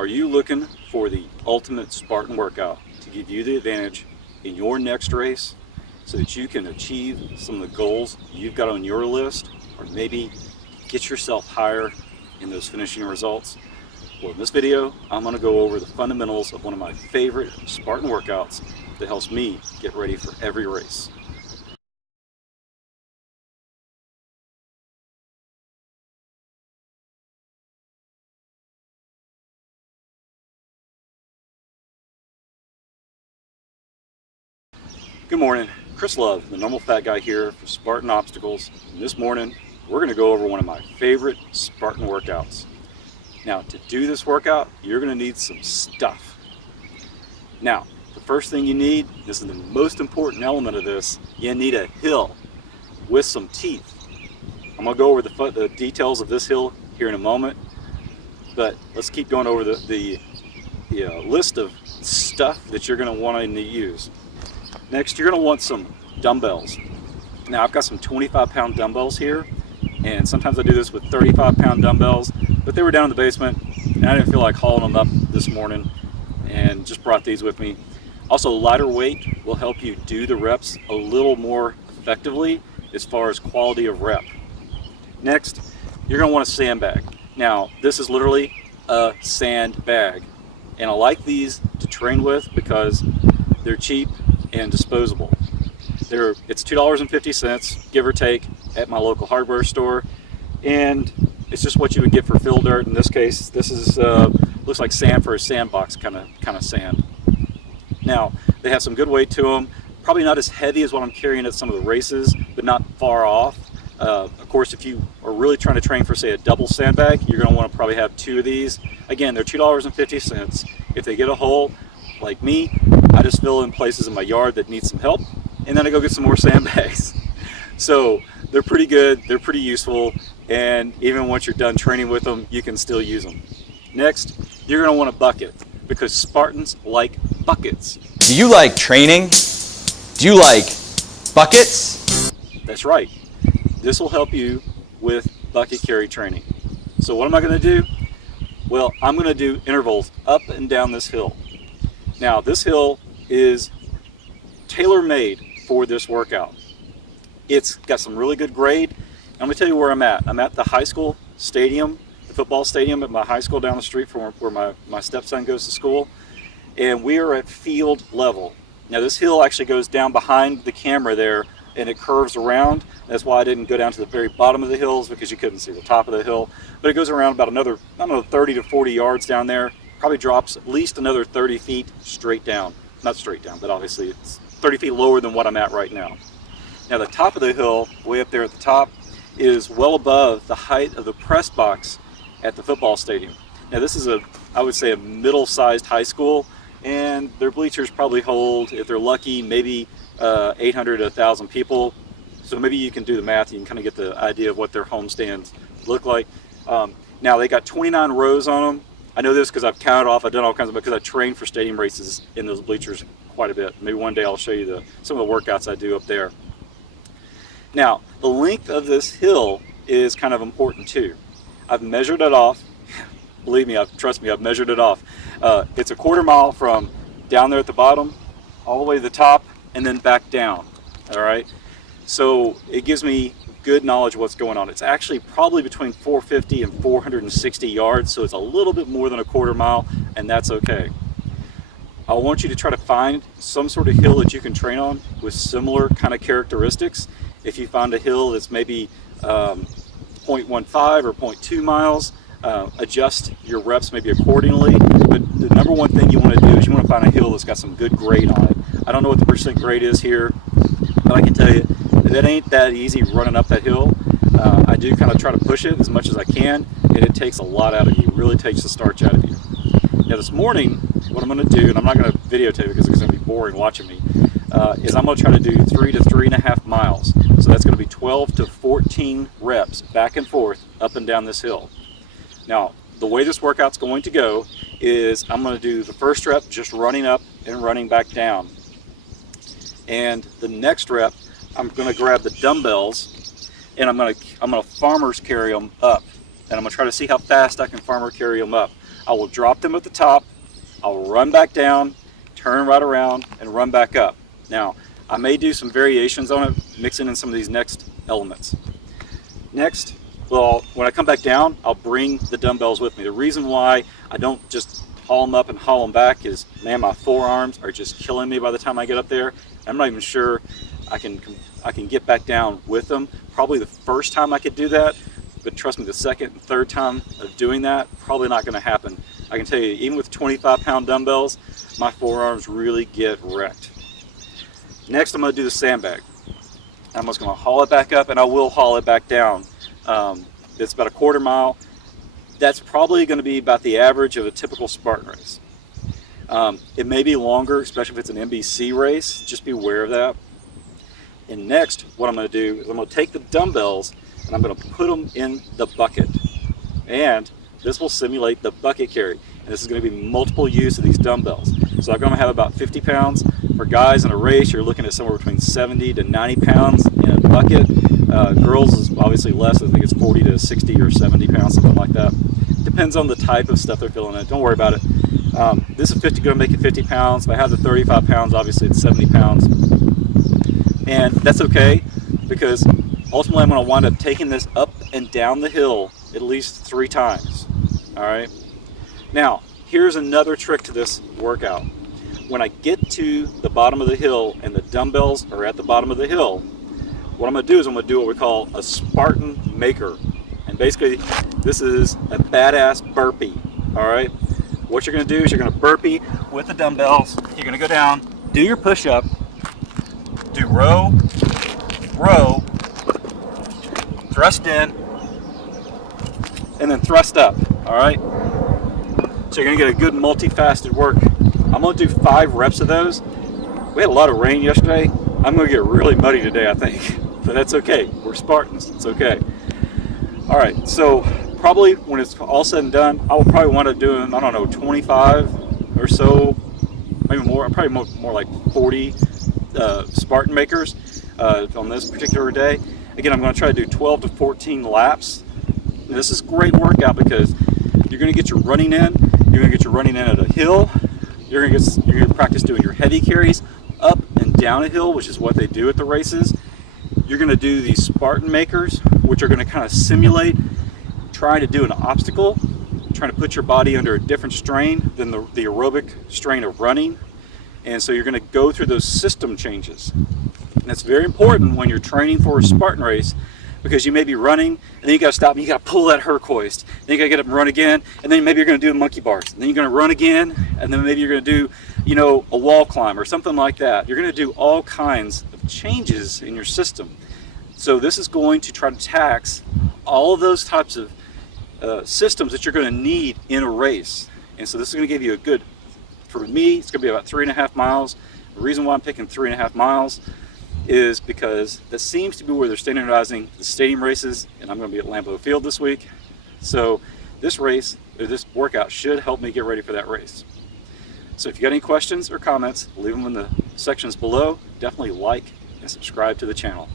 Are you looking for the ultimate Spartan workout to give you the advantage in your next race so that you can achieve some of the goals you've got on your list, or maybe get yourself higher in those finishing results? Well, in this video, I'm going to go over the fundamentals of one of my favorite Spartan workouts that helps me get ready for every race. Good morning, Chris Love, the normal fat guy here for Spartan Obstacles. And this morning, we're going to go over one of my favorite Spartan workouts. Now, to do this workout, you're going to need some stuff. Now, the first thing you need, this is the most important element of this, you need a hill with some teeth. I'm going to go over the details of this hill here in a moment, but let's keep going over the list of stuff that you're going to want to use. Next, you're going to want some dumbbells. Now, I've got some 25-pound dumbbells here, and sometimes I do this with 35-pound dumbbells, but they were down in the basement, and I didn't feel like hauling them up this morning, and just brought these with me. Also, lighter weight will help you do the reps a little more effectively as far as quality of rep. Next, you're going to want a sandbag. Now, this is literally a sandbag, and I like these to train with because they're cheap and disposable. It's $2.50, give or take, at my local hardware store, and it's just what you would get for fill dirt. In this case, this is looks like sand for a sandbox kind of sand. Now, they have some good weight to them. Probably not as heavy as what I'm carrying at some of the races, but not far off. Of course, if you are really trying to train for, say, a double sandbag, you're going to want to probably have two of these. Again, they're $2.50. If they get a hole, like me, I just fill in places in my yard that need some help, and then I go get some more sandbags. So they're pretty good, they're pretty useful, and even once you're done training with them, you can still use them. Next, you're going to want a bucket, because Spartans like buckets. Do you like training? Do you like buckets? That's right. This will help you with bucket carry training. So what am I going to do? Well, I'm going to do intervals up and down this hill. Now, this hill is tailor-made for this workout. It's got some really good grade. I'm going to tell you where I'm at. I'm at the high school stadium, the football stadium at my high school down the street from where my stepson goes to school. And we are at field level. Now, this hill actually goes down behind the camera there, and it curves around. That's why I didn't go down to the very bottom of the hills, because you couldn't see the top of the hill. But it goes around about another, I don't know, 30 to 40 yards down there. Probably drops at least another 30 feet straight down. Not straight down, but obviously it's 30 feet lower than what I'm at right now. Now, the top of the hill, way up there at the top, is well above the height of the press box at the football stadium. Now, this is I would say a middle-sized high school, and their bleachers probably hold, if they're lucky, maybe 800 to 1,000 people. So maybe you can do the math, you can kind of get the idea of what their home stands look like. Now, they got 29 rows on them. I know this because I've counted off, I've done all kinds of, because I train for stadium races in those bleachers quite a bit. Maybe one day I'll show you some of the workouts I do up there. Now, the length of this hill is kind of important too. I've measured it off. Believe me, trust me, I've measured it off. It's a 1/4 mile from down there at the bottom all the way to the top and then back down, all right? So it gives me good knowledge of what's going on. It's actually probably between 450 and 460 yards, so it's a little bit more than a 1/4 mile, and that's okay. I want you to try to find some sort of hill that you can train on with similar kind of characteristics. If you find a hill that's maybe 0.15 or 0.2 miles, adjust your reps maybe accordingly. But the number one thing you want to do is you want to find a hill that's got some good grade on it. I don't know what the percent grade is here, but I can tell you that ain't that easy running up that hill. I do kind of try to push it as much as I can, and it takes a lot out of you. It really takes the starch out of you. Now, this morning, what I'm going to do, and I'm not going to videotape it because it's going to be boring watching me, is I'm going to try to do 3 to 3.5 miles. So that's going to be 12 to 14 reps back and forth up and down this hill. Now, the way this workout's going to go is I'm going to do the first rep just running up and running back down. And the next rep, I'm going to grab the dumbbells and I'm going to farmer's carry them up. And I'm going to try to see how fast I can farmer carry them up. I will drop them at the top, I'll run back down, turn right around, and run back up. Now, I may do some variations on it, mixing in some of these next elements. Next, well, when I come back down, I'll bring the dumbbells with me. The reason why I don't just haul them up and haul them back is, man, my forearms are just killing me by the time I get up there. I'm not even sure I can get back down with them. Probably the first time I could do that, but trust me, the second and third time of doing that, probably not going to happen. I can tell you, even with 25-pound dumbbells, my forearms really get wrecked. Next, I'm going to do the sandbag. I'm just going to haul it back up, and I will haul it back down. It's about a quarter mile. That's probably going to be about the average of a typical Spartan race. It may be longer, especially if it's an NBC race. Just be aware of that. And next, what I'm going to do is I'm going to take the dumbbells and I'm going to put them in the bucket. And this will simulate the bucket carry. And this is going to be multiple use of these dumbbells. So I'm going to have about 50 pounds. For guys in a race, you're looking at somewhere between 70 to 90 pounds in a bucket. Girls is obviously less. I think it's 40 to 60 or 70 pounds, something like that. Depends on the type of stuff they're filling in. Don't worry about it. This is going to make it 50 pounds. If I have the 35 pounds, obviously it's 70 pounds. And that's okay, because ultimately I'm going to wind up taking this up and down the hill at least 3 times. All right. Now, here's another trick to this workout. When I get to the bottom of the hill and the dumbbells are at the bottom of the hill, what I'm going to do is I'm going to do what we call a Spartan maker. And basically, this is a badass burpee. All right. What you're going to do is you're going to burpee with the dumbbells. You're going to go down, do your push-up, do row, row, thrust in, and then thrust up. All right. So you're going to get a good multifaceted work. I'm going to do 5 reps of those. We had a lot of rain yesterday. I'm going to get really muddy today, I think. But that's okay. We're Spartans. It's okay. All right. So probably when it's all said and done, I will probably wind up doing, I don't know, 25 or so, maybe more, probably more like 40 Spartan makers on this particular day. Again, I'm going to try to do 12 to 14 laps. And this is a great workout because you're going to get your running in. You're going to get your running in at a hill. You're going to practice doing your heavy carries up and down a hill, which is what they do at the races. You're going to do these Spartan makers, which are going to kind of simulate trying to do an obstacle, trying to put your body under a different strain than the aerobic strain of running. And so you're going to go through those system changes. And that's very important when you're training for a Spartan race, because you may be running and then you got to stop and you got to pull that Herc hoist. Then you got to get up and run again, and then maybe you're going to do monkey bars. And then you're going to run again, and then maybe you're going to do, you know, a wall climb or something like that. You're going to do all kinds of changes in your system. So this is going to try to tax all of those types of systems that you're going to need in a race. And so this is going to give you a good, for me, it's going to be about 3.5 miles. The reason why I'm picking 3.5 miles is because that seems to be where they're standardizing the stadium races, and I'm going to be at Lambeau Field this week. So this race, or this workout, should help me get ready for that race. So if you got any questions or comments, leave them in the sections below. Definitely like and subscribe to the channel.